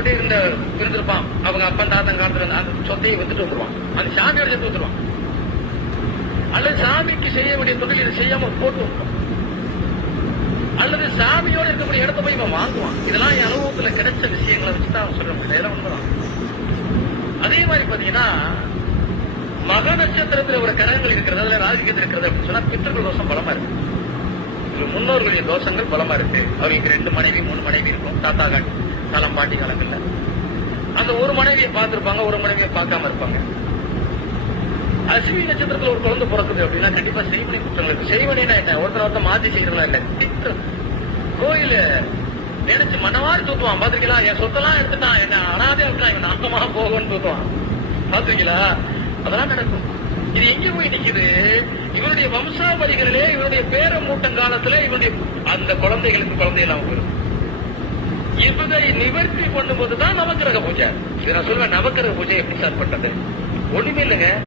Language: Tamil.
அவங்ககிட்ட இருந்திருப்பான். அவங்க அப்பன் தாத்தன் காலத்துல அந்த சொத்தையை வித்துட்டு வந்துருவான். அது சாமியோட சேர்த்து வந்துருவான். அல்லது சாமிக்கு செய்ய வேண்டிய தொழில் இதை செய்யாம போட்டு வந்துருவான். அல்லது சாமியோட இருக்கக்கூடிய இடத்த போய் இவன் வாங்குவான். இதெல்லாம் என் அனுபவத்துல கிடைச்ச விஷயங்களை வச்சுதான் அவன் சொல்ற முடியல. உண்மைதான். அதே மாதிரி பாத்தீங்கன்னா மக நட்சத்திரத்துல ஒரு கிரகங்கள் இருக்கிறது, அதுல ராஜகீயத்தில் இருக்கிறது அப்படின்னு சொன்னா பித்தர்கள் தோஷம் பலமா இருக்கு. முன்னோர்களுடைய தோஷங்கள் பலமா இருக்கு. அவங்களுக்கு 2 மனைவி 3 மனைவி இருக்கும். தாத்தா காலம் பாட்டி காலங்கள்ல அந்த ஒரு மனைவியை பார்த்திருப்பாங்க, ஒரு மனைவியை பார்க்காம இருப்பாங்க. அஸ்வினி நட்சத்திரத்துல ஒரு குழந்தை பிறக்குது அப்படின்னா கண்டிப்பா செய்வனை குற்றங்கள் இருக்கு. செய்வனைனா என்ன? ஒருத்தர் மாத்தி செய்யறதா இல்ல. கோயில நினைச்சு மனவாரி தூத்துவான். பாத்திருக்கீங்களா? என் சொத்தெல்லாம் எடுத்துட்டான், என்ன அனாதே விட்டான், இவன் நாக்கமா போகணும்னு தூத்துவான். பாத்திருக்கீங்களா? அதெல்லாம் நடக்கும். இது எங்க போய் நிக்குது? இவருடைய வம்சாவளிகளிலே இவருடைய பேர மூட்டம் காலத்துல இவருடைய அந்த குழந்தைகளுக்கு குழந்தை எல்லாம் வரும். இவரை நிவர்த்தி பண்ணும்போதுதான் நவக்கிரக பூஜை. இதை நான் சொல்லுவேன், நவக்கிரக பூஜை எப்படி ஸ்டார்ட் பண்றது? ஒண்ணுமே இல்லைங்க.